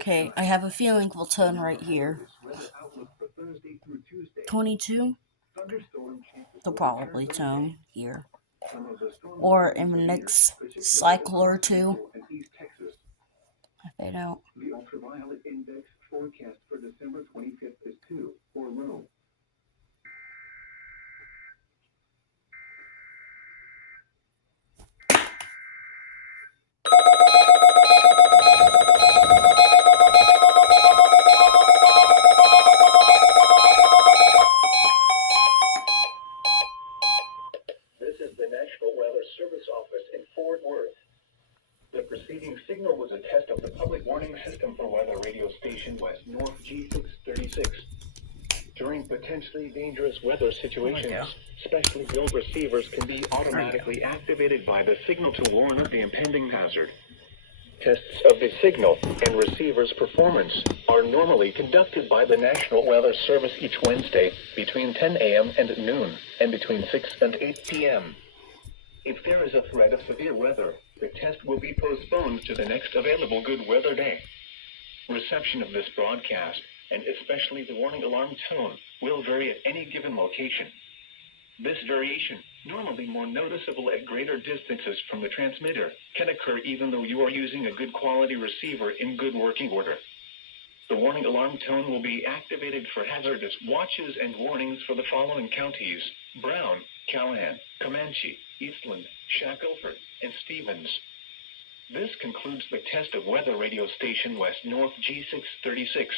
Okay, I have a feeling we'll turn right here. 22? They'll probably turn here. Or in the next cycle or two. If they don't. The ultraviolet index forecast for December 25th is 2, or low. This is the National Weather Service office in Fort Worth. The preceding signal was a test of the public warning system for weather radio station West North G636. During potentially dangerous weather situations, specially built receivers can be automatically activated by the signal to warn of the impending hazard. Tests of the signal and receiver's performance are normally conducted by the National Weather Service each Wednesday between 10 a.m. and noon and between 6 and 8 p.m. If there is a threat of severe weather, the test will be postponed to the next available good weather day. Reception of this broadcast, and especially the warning alarm tone, will vary at any given location. This variation, normally more noticeable at greater distances from the transmitter, can occur even though you are using a good quality receiver in good working order. The warning alarm tone will be activated for hazardous watches and warnings for the following counties: Brown, Callahan, Comanche, Eastland, Shackelford, and Stevens. This concludes the test of weather radio station West North G636.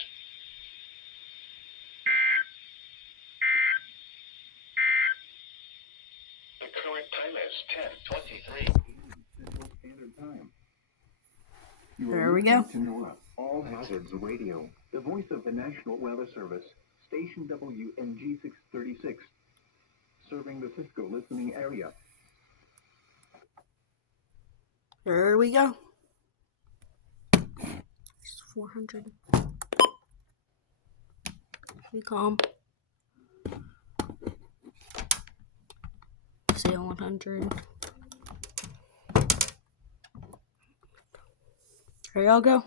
The current time is 10:23. Central Standard Time. There we go. To NOAA, All Hazards Radio, the voice of the National Weather Service, station WNG 636, serving the Cisco listening area. There we go. It's 400. Be calm. Say 100. There y'all go.